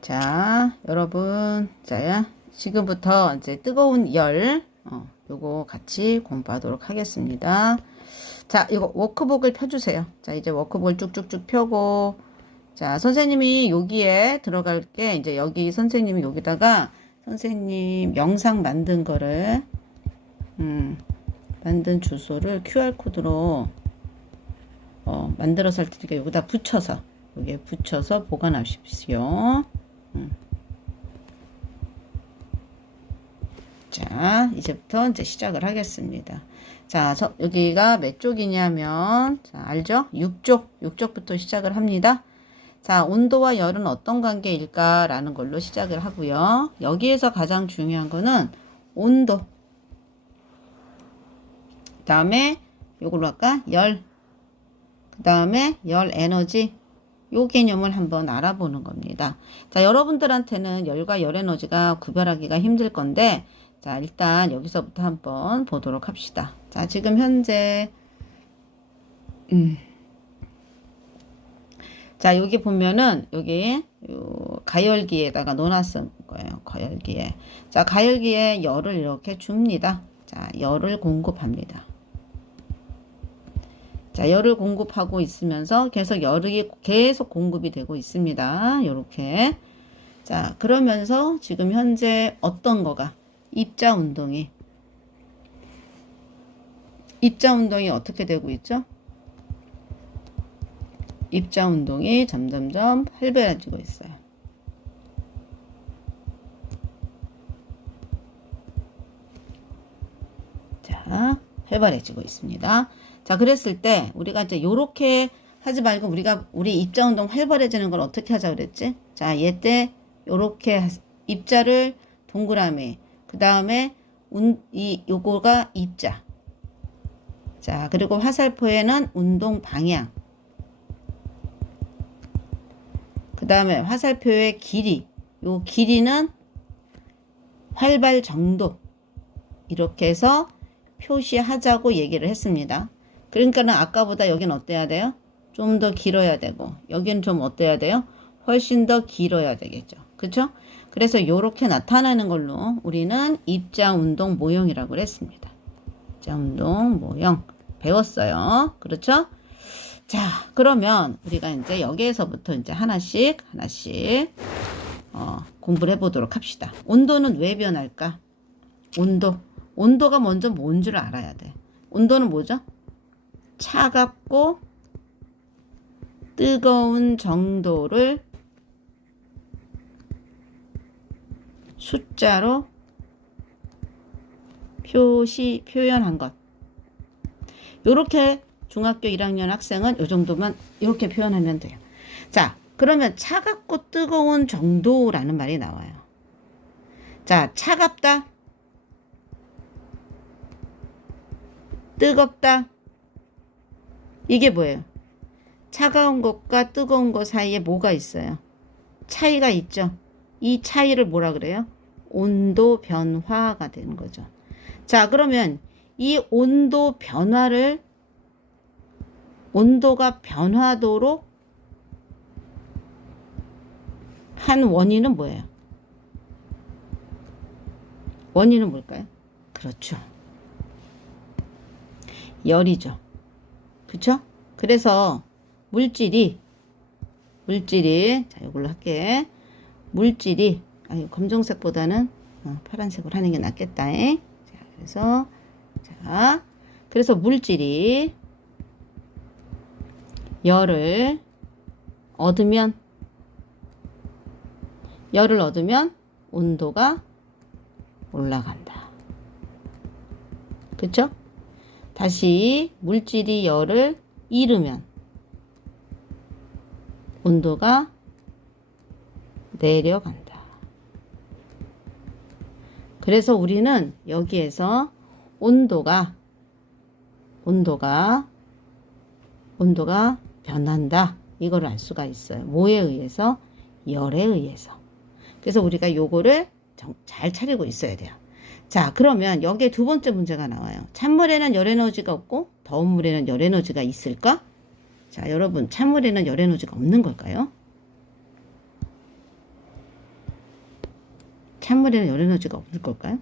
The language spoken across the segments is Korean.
자, 여러분, 자, 지금부터 이제 뜨거운 열, 요거 같이 공부하도록 하겠습니다. 자, 이거 워크북을 펴주세요. 자, 이제 워크북을 쭉쭉쭉 펴고, 자, 선생님이 여기에 들어갈게. 이제 여기 선생님이 여기다가 선생님 영상 만든 거를, 만든 주소를 QR코드로, 만들어서 할 테니까 여기다 붙여서, 여기에 붙여서 보관하십시오. 자, 이제부터 이제 시작을 하겠습니다. 자, 여기가 몇 쪽이냐면, 자, 알죠? 6쪽부터 시작을 합니다. 자, 온도와 열은 어떤 관계일까라는 걸로 시작을 하고요. 여기에서 가장 중요한 거는 온도. 그 다음에 요걸로 할까? 열. 그 다음에 열 에너지. 요 개념을 한번 알아보는 겁니다. 자, 여러분들한테는 열과 열 에너지가 구별하기가 힘들 건데, 자, 일단 여기서부터 한번 보도록 합시다. 자, 지금 현재, 자, 여기 보면은, 여기, 요 가열기에다가 넣어놨을 거예요. 가열기에. 자, 가열기에 열을 이렇게 줍니다. 자, 열을 공급합니다. 자, 열을 공급하고 있으면서 계속 열이 계속 공급이 되고 있습니다. 요렇게. 자, 그러면서 지금 현재 어떤 거가 입자 운동이 어떻게 되고 있죠? 입자 운동이 점점점 활발해지고 있어요. 자, 활발해지고 있습니다. 자, 그랬을 때 우리가 이제 요렇게 하지 말고 우리 입자 운동 활발해지는 걸 어떻게 하자 그랬지? 자, 얘때 요렇게 입자를 동그라미, 그 다음에 요거가 입자. 자, 그리고 화살표에는 운동 방향. 그 다음에 화살표의 길이. 요 길이는 활발 정도. 이렇게 해서 표시하자고 얘기를 했습니다. 그러니까는 아까보다 여긴 어때야 돼요? 좀 더 길어야 되고, 여긴 좀 어때야 돼요? 훨씬 더 길어야 되겠죠. 그쵸? 그래서 요렇게 나타나는 걸로 우리는 입자 운동 모형이라고 그랬습니다. 입자 운동 모형 배웠어요. 그렇죠? 자, 그러면 우리가 이제 여기에서부터 이제 하나씩 공부를 해보도록 합시다. 온도는 왜 변할까? 온도가 먼저 뭔 줄 알아야 돼. 온도는 뭐죠? 차갑고 뜨거운 정도를 숫자로 표현한 것. 요렇게 중학교 1학년 학생은 요 정도만 이렇게 표현하면 돼요. 자, 그러면 차갑고 뜨거운 정도라는 말이 나와요. 자, 차갑다. 뜨겁다. 이게 뭐예요? 차가운 것과 뜨거운 것 사이에 뭐가 있어요? 차이가 있죠. 이 차이를 뭐라 그래요? 온도 변화가 되는 거죠. 자, 그러면 이 온도가 변화도록 한 원인은 뭐예요? 원인은 뭘까요? 그렇죠. 열이죠. 그쵸? 그래서 물질이 자, 이걸로 할게. 물질이 검정색보다는 파란색으로 하는 게 낫겠다. 자, 그래서 물질이 열을 얻으면 온도가 올라간다. 그쵸? 다시 물질이 열을 잃으면 온도가 내려간다. 그래서 우리는 여기에서 온도가 변한다. 이걸 알 수가 있어요. 뭐에 의해서? 열에 의해서. 그래서 우리가 요거를 잘 차리고 있어야 돼요. 자, 그러면 여기에 두 번째 문제가 나와요. 찬물에는 열 에너지가 없고 더운 물에는 열 에너지가 있을까? 자, 여러분, 찬물에는 열 에너지가 없는 걸까요? 찬물에는 열 에너지가 없을 걸까요?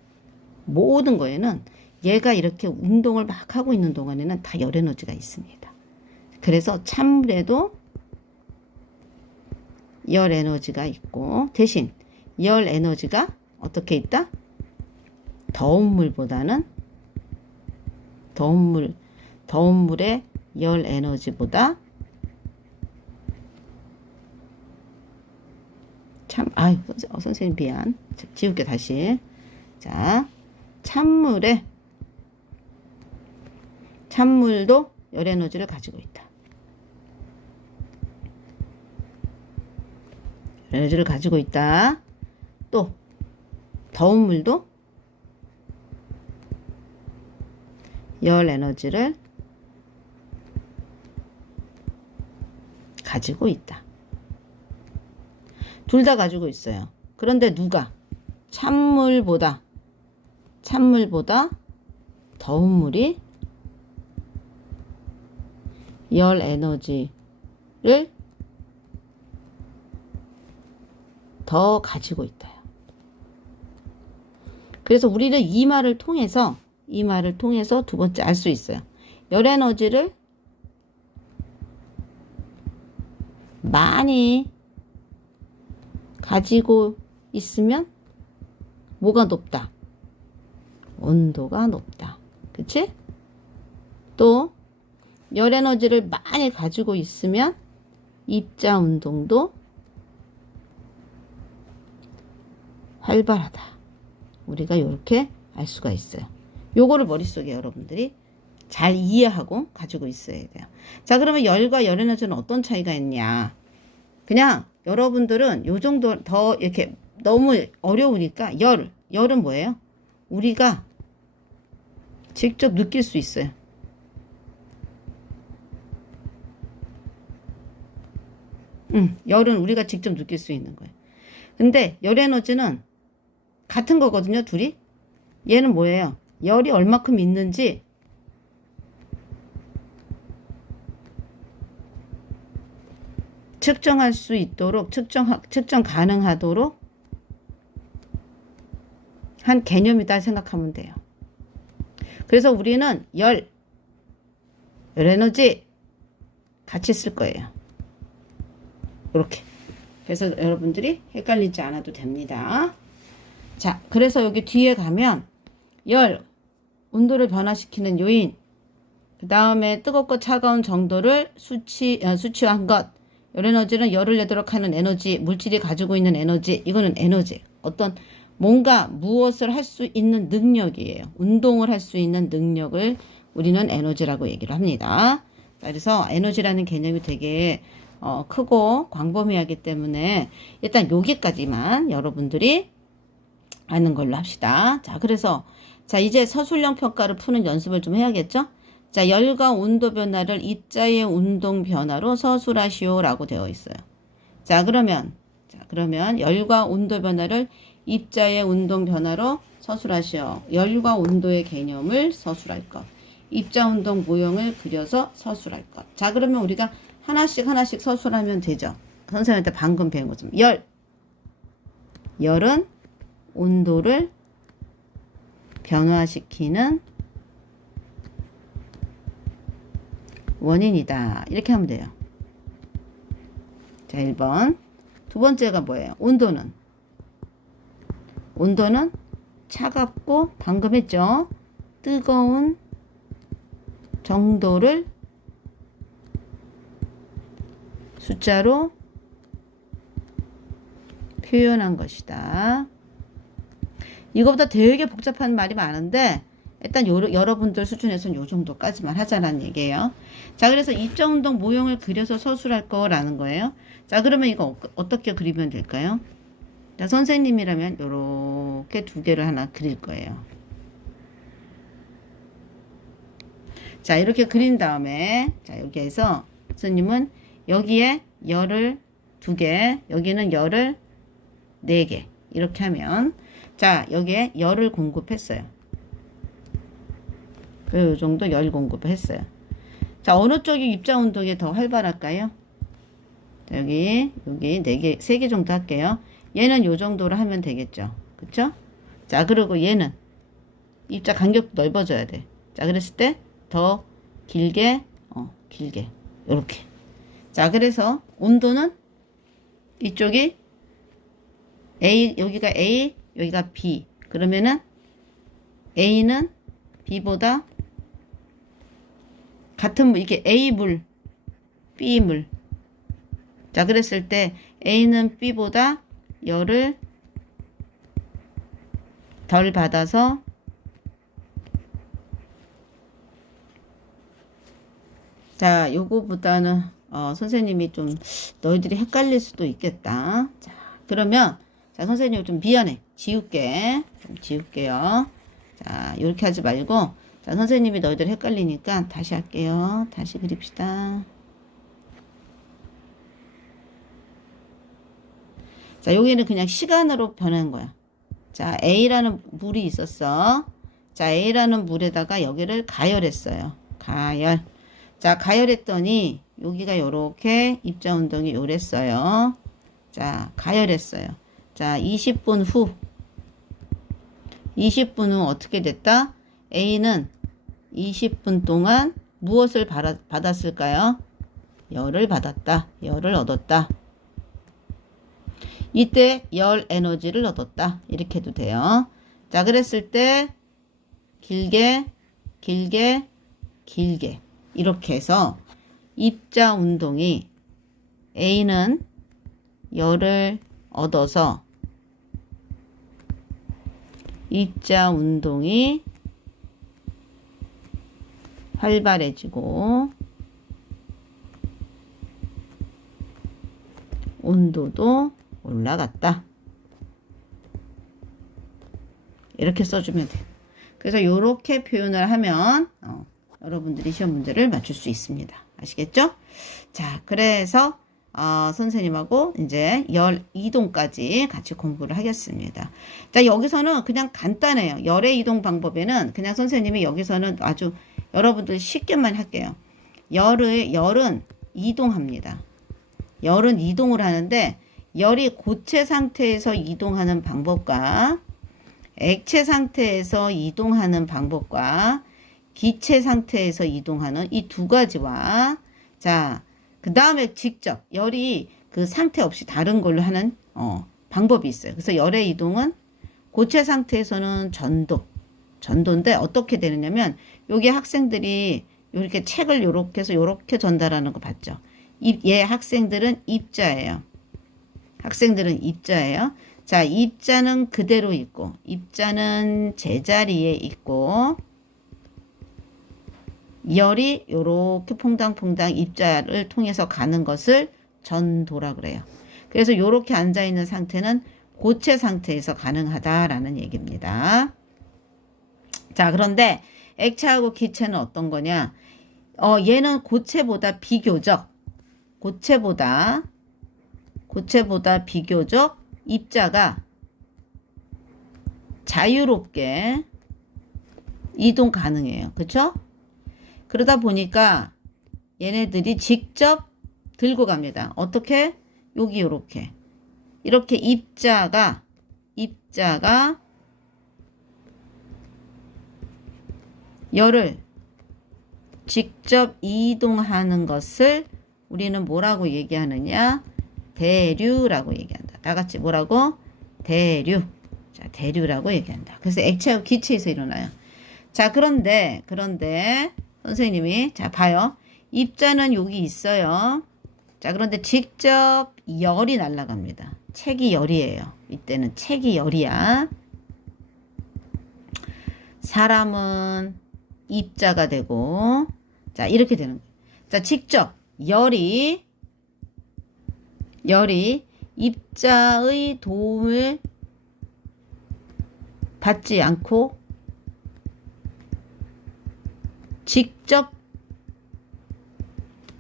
모든 거에는 얘가 이렇게 운동을 막 하고 있는 동안에는 다 열 에너지가 있습니다. 그래서 찬물에도 열 에너지가 있고 대신 열 에너지가 어떻게 있다? 더운 물보다는 더운 물의 열 에너지보다 선생님 미안. 지울게 다시. 자, 찬물도 열 에너지를 가지고 있다. 열 에너지를 가지고 있다. 또 더운 물도 열 에너지를 가지고 있다. 둘 다 가지고 있어요. 그런데 누가 찬물보다 더운 물이 열 에너지를 더 가지고 있다. 그래서 우리는 이 말을 통해서 두 번째 알 수 있어요. 열 에너지를 많이 가지고 있으면 뭐가 높다? 온도가 높다. 그치? 또 열 에너지를 많이 가지고 있으면 입자 운동도 활발하다. 우리가 이렇게 알 수가 있어요. 요거를 머릿속에 여러분들이 잘 이해하고 가지고 있어야 돼요. 자, 그러면 열과 열 에너지는 어떤 차이가 있냐? 그냥 여러분들은 요 정도 더 이렇게 너무 어려우니까 열은 뭐예요? 우리가 직접 느낄 수 있어요. 열은 우리가 직접 느낄 수 있는 거예요. 근데 열 에너지는 같은 거거든요, 둘이. 얘는 뭐예요? 열이 얼마큼 있는지 측정할 수 있도록 측정 가능하도록 한 개념이다 생각하면 돼요. 그래서 우리는 열 에너지 같이 쓸 거예요. 이렇게. 그래서 여러분들이 헷갈리지 않아도 됩니다. 자, 그래서 여기 뒤에 가면 온도를 요인, 그 다음에 뜨겁고 차가운 정도를 수치화한 것, 열 에너지는 열을 내도록 하는 에너지, 물질이 가지고 있는 에너지, 이거는 에너지. 어떤 무엇을 할 수 있는 능력이에요. 운동을 할 수 있는 능력을 우리는 에너지라고 얘기를 합니다. 그래서 에너지라는 개념이 되게 크고 광범위하기 때문에 일단 여기까지만 여러분들이 아는 걸로 합시다. 자, 그래서 이제 서술형 평가를 푸는 연습을 좀 해야겠죠? 자, 열과 온도 변화를 입자의 운동 변화로 서술하시오라고 되어 있어요. 자, 그러면 열과 온도 변화를 입자의 운동 변화로 서술하시오. 열과 온도의 개념을 서술할 것. 입자 운동 모형을 그려서 서술할 것. 자, 그러면 우리가 하나씩 서술하면 되죠. 선생님한테 방금 배운 것처럼 열은 온도를 변화시키는 원인이다. 이렇게 하면 돼요. 자, 1번. 두 번째가 뭐예요? 온도는 차갑고 방금 했죠? 뜨거운 정도를 숫자로 표현한 것이다. 이거보다 되게 복잡한 말이 많은데 일단 여러분들 수준에서는 요 정도까지만 하자라는 얘기예요. 자, 그래서 입자운동 모형을 그려서 서술할 거라는 거예요. 자, 그러면 이거 어떻게 그리면 될까요? 자, 선생님이라면 요렇게 두 개를 하나 그릴 거예요. 자, 이렇게 그린 다음에 자, 여기에서 선생님은 여기에 열을 2개, 여기는 열을 4개 이렇게 하면 자, 여기에 열을 공급했어요. 그리고 이 정도 열 공급을 했어요. 자, 어느 쪽이 입자 운동이 더 활발할까요? 자, 여기 4개, 3개 정도 할게요. 얘는 요 정도로 하면 되겠죠. 그쵸? 자, 그리고 얘는 입자 간격도 넓어져야 돼. 자, 그랬을 때 더 길게, 길게. 요렇게. 자, 그래서 온도는 이쪽이 A, 여기가 A, 여기가 B. 그러면은 A는 B보다 같은 물, 이게 A 물, B 물. 자, 그랬을 때 A는 B보다 열을 덜 받아서 자, 요거보다는 선생님이 좀 너희들이 헷갈릴 수도 있겠다. 자, 그러면 자, 선생님 좀 미안해. 지울게. 좀 지울게요. 자, 이렇게 하지 말고 자, 선생님이 너희들 헷갈리니까 다시 할게요. 다시 그립시다. 자, 여기는 그냥 시간으로 변한 거야. 자, A라는 물이 있었어. 자, A라는 물에다가 여기를 가열했어요. 가열. 자, 가열했더니 여기가 요렇게 입자 운동이 요랬어요. 자, 가열했어요. 자, 20분 후. 20분 후 어떻게 됐다? A는 20분 동안 무엇을 받았을까요? 열을 받았다. 열을 얻었다. 이때 열 에너지를 얻었다. 이렇게 해도 돼요. 자, 그랬을 때 길게, 길게, 길게. 이렇게 해서 입자 운동이 A는 열을 얻어서 입자 운동이 활발해지고 온도도 올라갔다. 이렇게 써주면 돼요. 그래서 이렇게 표현을 하면 여러분들이 시험 문제를 맞출 수 있습니다. 아시겠죠? 자, 그래서 선생님하고 이제 열 이동까지 같이 공부를 하겠습니다. 자, 여기서는 그냥 간단해요. 열의 이동 방법에는 그냥 선생님이 여기서는 아주 여러분들 쉽게만 할게요. 열은 이동합니다. 열은 이동을 하는데 열이 고체 상태에서 이동하는 방법과 액체 상태에서 이동하는 방법과 기체 상태에서 이동하는 이 두 가지와 자, 그 다음에 직접 열이 그 상태 없이 다른 걸로 하는 방법이 있어요. 그래서 열의 이동은 고체 상태에서는 전도인데 어떻게 되느냐면 여기 학생들이 이렇게 책을 요렇게 해서 요렇게 전달하는 거 봤죠. 얘 학생들은 입자예요. 학생들은 입자예요. 자, 입자는 그대로 있고 입자는 제자리에 있고 열이 요렇게 퐁당퐁당 입자를 통해서 가는 것을 전도라 그래요. 그래서 요렇게 앉아있는 상태는 고체 상태에서 가능하다라는 얘기입니다. 자, 그런데 액체하고 기체는 어떤 거냐? 얘는 고체보다 비교적 입자가 자유롭게 이동 가능해요. 그쵸? 그러다 보니까 얘네들이 직접 들고 갑니다. 어떻게? 여기 요렇게. 이렇게 입자가 열을 직접 이동하는 것을 우리는 뭐라고 얘기하느냐? 대류라고 얘기한다. 다 같이 뭐라고? 대류. 자, 대류라고 얘기한다. 그래서 액체하고 기체에서 일어나요. 자, 그런데 선생님이 자, 봐요. 입자는 여기 있어요. 자, 그런데 직접 열이 날아갑니다. 책이 열이에요. 이때는 책이 열이야. 사람은 입자가 되고 자, 이렇게 되는 거예요. 자, 직접 열이 입자의 도움을 받지 않고 직접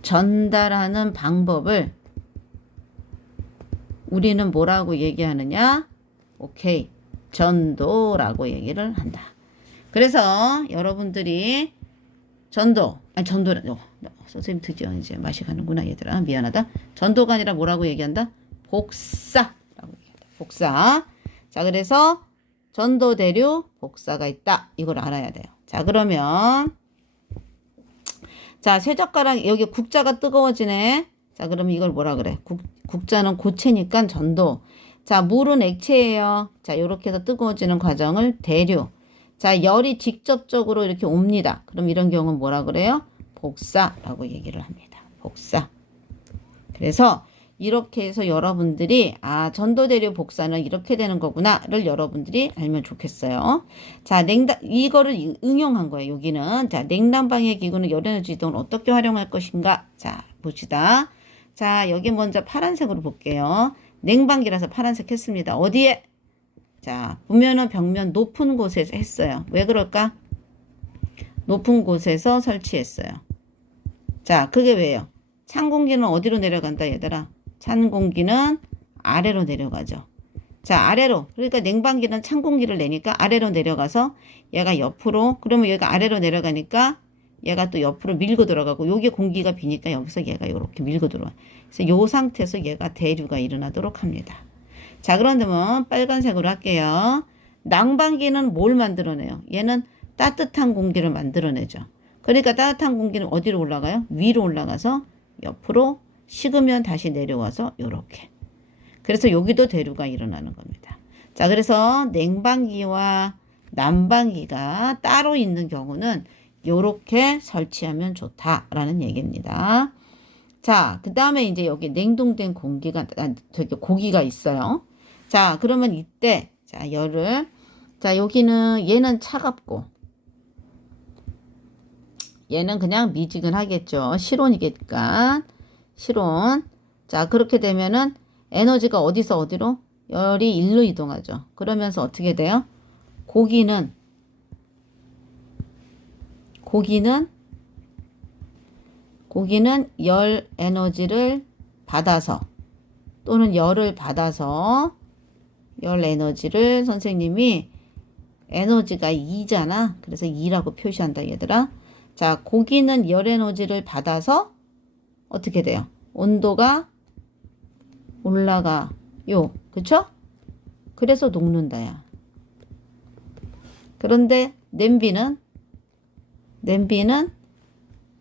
전달하는 방법을 우리는 뭐라고 얘기하느냐? 오케이. 전도라고 얘기를 한다. 그래서 여러분들이 선생님 드디어 이제 맛이 가는구나 얘들아. 미안하다. 전도가 아니라 뭐라고 얘기한다? 복사라고 얘기한다. 복사. 자, 그래서 전도, 대류, 복사가 있다. 이걸 알아야 돼요. 자, 그러면 자, 쇠젓가락 여기 국자가 뜨거워지네. 자, 그러면 이걸 뭐라 그래? 국자는 고체니까 전도. 자, 물은 액체예요. 자, 요렇게 해서 뜨거워지는 과정을 대류. 자, 열이 직접적으로 이렇게 옵니다. 그럼 이런 경우는 뭐라 그래요? 복사라고 얘기를 합니다. 복사. 그래서 이렇게 해서 여러분들이 전도, 대류, 복사는 이렇게 되는 거구나를 여러분들이 알면 좋겠어요. 자, 이거를 응용한 거예요. 여기는 자, 냉난방의 기구는 열에너지 이동을 어떻게 활용할 것인가? 자, 봅시다. 자, 여기 먼저 파란색으로 볼게요. 냉방기라서 파란색 했습니다. 어디에? 자, 보면은 벽면 높은 곳에 했어요. 왜 그럴까? 높은 곳에서 설치했어요. 자, 그게 왜요? 찬 공기는 어디로 내려간다, 얘들아? 찬 공기는 아래로 내려가죠. 자, 아래로. 그러니까 냉방기는 찬 공기를 내니까 아래로 내려가서 얘가 옆으로, 그러면 얘가 아래로 내려가니까 얘가 또 옆으로 밀고 들어가고, 여기 공기가 비니까 여기서 얘가 이렇게 밀고 들어와. 그래서 요 상태에서 얘가 대류가 일어나도록 합니다. 자, 그런데면 빨간색으로 할게요. 난방기는 뭘 만들어내요? 얘는 따뜻한 공기를 만들어내죠. 그러니까 따뜻한 공기는 어디로 올라가요? 위로 올라가서 옆으로 식으면 다시 내려와서 요렇게. 그래서 여기도 대류가 일어나는 겁니다. 자, 그래서 냉방기와 난방기가 따로 있는 경우는 요렇게 설치하면 좋다라는 얘기입니다. 자, 그 다음에 이제 여기 냉동된 저기 고기가 있어요. 자, 그러면 이때, 자, 자, 여기는 얘는 차갑고, 얘는 그냥 미지근하겠죠. 실온이니까. 실온. 자, 그렇게 되면은 에너지가 어디서 어디로? 열이 일로 이동하죠. 그러면서 어떻게 돼요? 고기는 열 에너지를 받아서 또는 열을 받아서 열 에너지를 선생님이 에너지가 2잖아. 그래서 2라고 표시한다, 얘들아. 자, 고기는 열 에너지를 받아서 어떻게 돼요? 온도가 올라가요. 그쵸? 그래서 녹는다야. 그런데 냄비는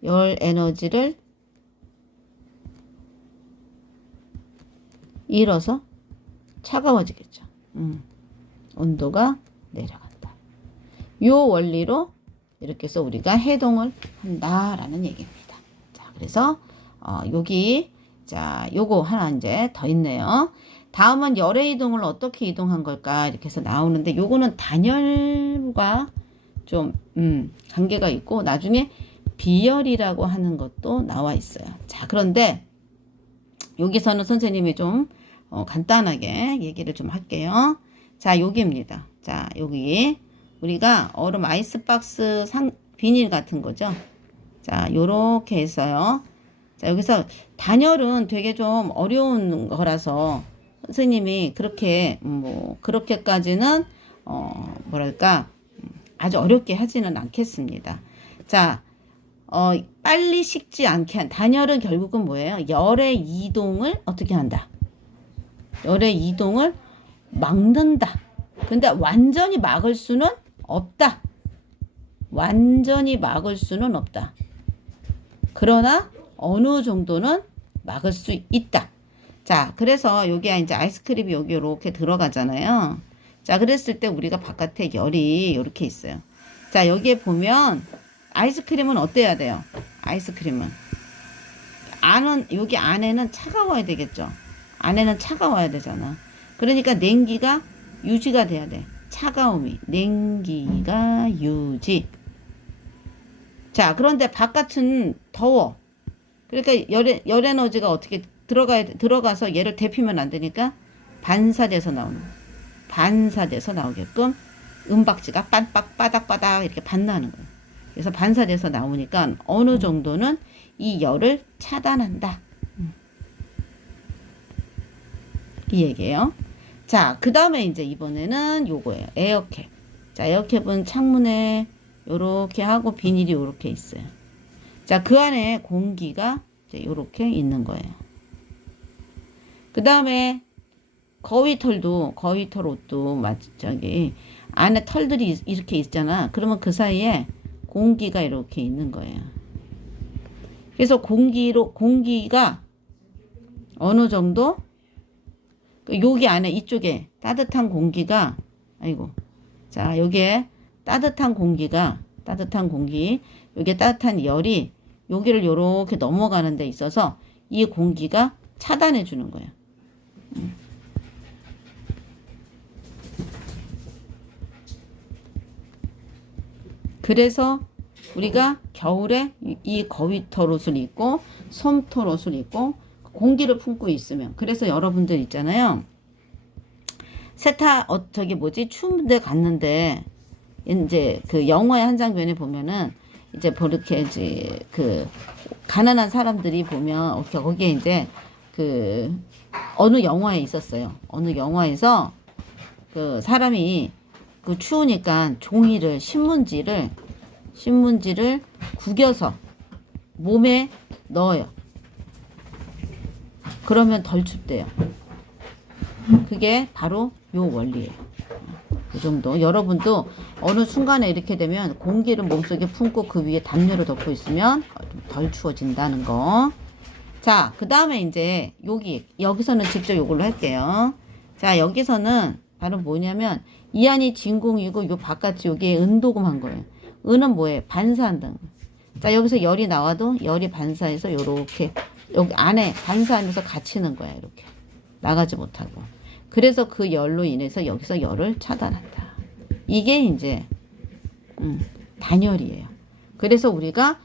열 에너지를 잃어서 차가워지겠죠. 온도가 내려간다. 요 원리로 이렇게 해서 우리가 해동을 한다라는 얘기입니다. 자, 그래서 여기 자, 요거 하나 이제 더 있네요. 다음은 열의 이동을 어떻게 이동한 걸까? 이렇게 해서 나오는데 요거는 단열과 좀 관계가 있고 나중에 비열이라고 하는 것도 나와 있어요. 자, 그런데 여기서는 선생님이 좀 간단하게 얘기를 좀 할게요. 자, 여기입니다. 자, 여기 우리가 얼음 아이스박스 비닐 같은 거죠. 자, 요렇게 해서요. 자, 여기서 단열은 되게 좀 어려운 거라서 선생님이 그렇게 그렇게까지는 뭐랄까 아주 어렵게 하지는 않겠습니다. 자, 빨리 식지 않게 한 단열은 결국은 뭐예요? 열의 이동을 어떻게 한다? 열의 이동을 막는다. 근데 완전히 막을 수는 없다. 완전히 막을 수는 없다. 그러나 어느 정도는 막을 수 있다. 자, 그래서 여기에 이제 아이스크림이 여기 이렇게 들어가잖아요. 자, 그랬을 때 우리가 바깥에 열이 이렇게 있어요. 자, 여기에 보면 아이스크림은 어때야 돼요? 아이스크림은 여기 안에는 차가워야 되겠죠. 안에는 차가워야 되잖아. 그러니까 냉기가 유지가 돼야 돼. 차가움이 냉기가 유지. 자, 그런데 바깥은 더워. 그러니까 열 에너지가 어떻게 들어가서 얘를 데피면 안 되니까 반사돼서 나오게끔 은박지가 바닥바닥 이렇게 반나는 거예요. 그래서 반사돼서 나오니까 어느 정도는 이 열을 차단한다. 이 얘기예요. 자, 그 다음에 이제 이번에는 요거예요. 에어캡. 자, 에어캡은 창문에 요렇게 하고 비닐이 요렇게 있어요. 자, 그 안에 공기가 이제 요렇게 있는 거예요. 그 다음에 거위털 옷도 안에 털들이 이렇게 있잖아. 그러면 그 사이에 공기가 이렇게 있는 거예요. 그래서 공기가 어느 정도 여기 안에 이쪽에 따뜻한 공기가 자, 여기에 따뜻한 공기, 여기에 따뜻한 열이 여기를 요렇게 넘어가는 데 있어서 이 공기가 차단해 주는 거예요. 그래서 우리가 겨울에 이 거위털 옷을 입고 솜털 옷을 입고 공기를 품고 있으면, 그래서 여러분들 있잖아요. 추운 데 갔는데 이제 그 영화의 한 장면에 보면은 이제 이렇게 이제 그 가난한 사람들이 보면 거기에 이제 그 어느 영화에 있었어요. 어느 영화에서 그 사람이 그 추우니까 신문지를 구겨서 몸에 넣어요. 그러면 덜 춥대요. 그게 바로 요 원리예요. 그 정도. 여러분도 어느 순간에 이렇게 되면 공기를 몸속에 품고 그 위에 담요를 덮고 있으면 좀 덜 추워진다는 거. 자, 그 다음에 이제 여기서는 직접 요걸로 할게요. 자, 여기서는 바로 뭐냐면 이 안이 진공이고 요 바깥이 여기에 은도금한 거예요. 은은 뭐예요? 반사한다는 거예요. 자, 여기서 열이 나와도 열이 반사해서 요렇게 여기 안에 반사하면서 갇히는 거야. 이렇게 나가지 못하고. 그래서 그 열로 인해서 여기서 열을 차단한다. 이게 이제 단열이에요. 그래서 우리가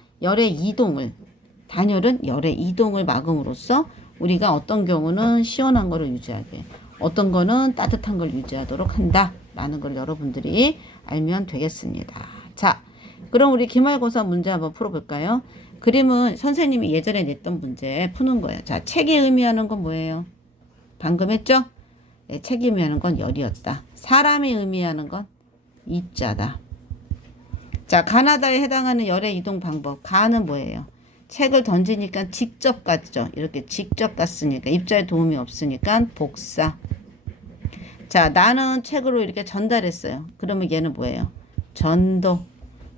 단열은 열의 이동을 막음으로써 우리가 어떤 경우는 시원한 거를 유지하게, 어떤 거는 따뜻한 걸 유지하도록 한다라는 걸 여러분들이 알면 되겠습니다. 자, 그럼 우리 기말고사 문제 한번 풀어볼까요? 그림은 선생님이 예전에 냈던 문제 푸는 거예요. 자, 책이 의미하는 건 뭐예요? 방금 했죠? 네, 책이 의미하는 건 열이었다. 사람이 의미하는 건 입자다. 자, 가나다에 해당하는 열의 이동 방법. 가는 뭐예요? 책을 던지니까 직접 갔죠. 이렇게 직접 갔으니까 입자의 도움이 없으니까 복사. 자, 나는 책으로 이렇게 전달했어요. 그러면 얘는 뭐예요? 전도.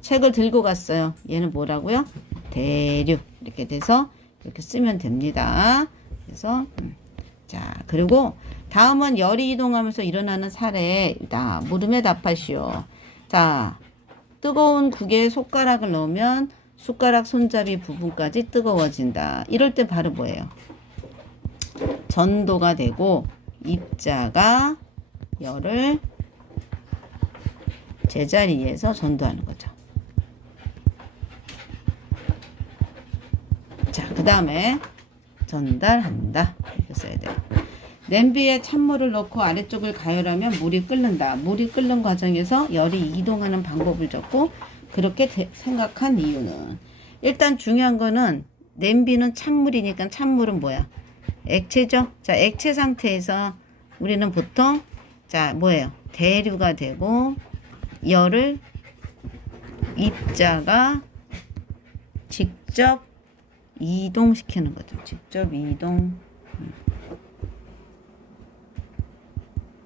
책을 들고 갔어요. 얘는 뭐라고요? 대류. 이렇게 돼서 이렇게 쓰면 됩니다. 그래서 자, 그리고 다음은 열이 이동하면서 일어나는 사례다. 물음에 답하시오. 자, 뜨거운 국에 숟가락을 넣으면 숟가락 손잡이 부분까지 뜨거워진다. 이럴 때 바로 뭐예요? 전도가 되고 입자가 열을 제자리에서 전도하는 거죠. 자, 그 다음에 전달한다. 이렇게 써야 돼요. 냄비에 찬물을 넣고 아래쪽을 가열하면 물이 끓는다. 물이 끓는 과정에서 열이 이동하는 방법을 적고 그렇게 생각한 이유는, 일단 중요한 거는 냄비는 찬물이니까 찬물은 뭐야? 액체죠? 자, 액체 상태에서 우리는 보통 자, 뭐예요? 대류가 되고 열을 입자가 직접 이동시키는 거죠. 직접 이동.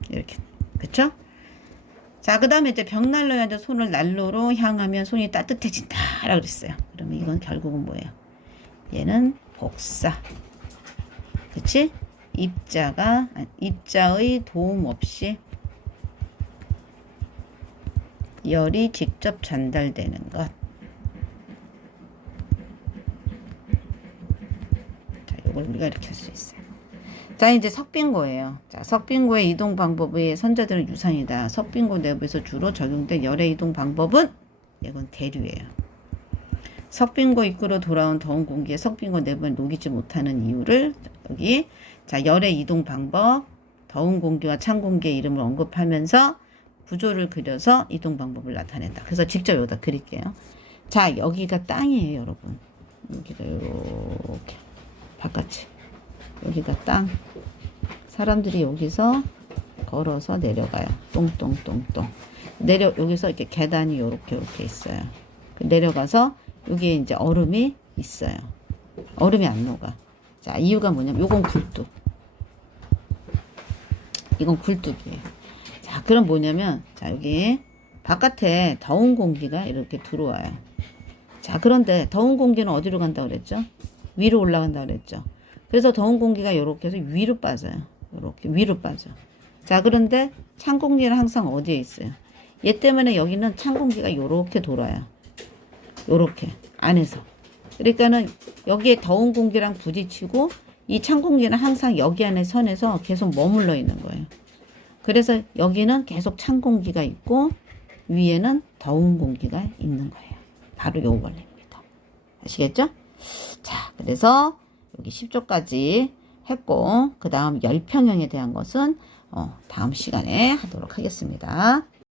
이렇게. 그쵸? 자, 그 다음에 이제 벽난로에 이제 손을 난로로 향하면 손이 따뜻해진다. 라고 그랬어요. 그러면 이건 결국은 뭐예요? 얘는 복사. 그치? 입자의 도움 없이 열이 직접 전달되는 것. 자, 이걸 우리가 이렇게 할 수 있어요. 자, 이제 석빙고예요. 자, 석빙고의 이동 방법의 선자들은 유산이다. 석빙고 내부에서 주로 적용된 열의 이동 방법은 이건 대류예요. 석빙고 입구로 돌아온 더운 공기에 석빙고 내부를 녹이지 못하는 이유를 여기 자, 열의 이동 방법, 더운 공기와 찬 공기의 이름을 언급하면서 구조를 그려서 이동 방법을 나타낸다. 그래서 직접 여기다 그릴게요. 자, 여기가 땅이에요, 여러분. 여기가 이렇게 바깥이. 여기가 땅. 사람들이 여기서 걸어서 내려가요. 똥똥똥똥. 여기서 이렇게 계단이 요렇게 있어요. 내려가서 여기에 이제 얼음이 있어요. 얼음이 안 녹아. 자, 이유가 뭐냐면 요건 굴뚝. 이건 굴뚝이에요. 자, 자, 그럼 뭐냐면, 자, 여기 바깥에 더운 공기가 이렇게 들어와요. 자, 그런데 더운 공기는 어디로 간다고 그랬죠? 위로 올라간다고 그랬죠? 그래서 더운 공기가 이렇게 해서 위로 빠져요. 이렇게 위로 빠져. 자, 그런데 찬 공기는 항상 어디에 있어요? 얘 때문에 여기는 찬 공기가 이렇게 돌아요. 요렇게 안에서. 그러니까는 여기에 더운 공기랑 부딪히고 이 찬 공기는 항상 여기 안에 선에서 계속 머물러 있는 거예요. 그래서 여기는 계속 찬 공기가 있고 위에는 더운 공기가 있는 거예요. 바로 요 원리입니다. 아시겠죠? 자, 그래서 여기 10조까지 했고 그 다음 열평형에 대한 것은 다음 시간에 하도록 하겠습니다.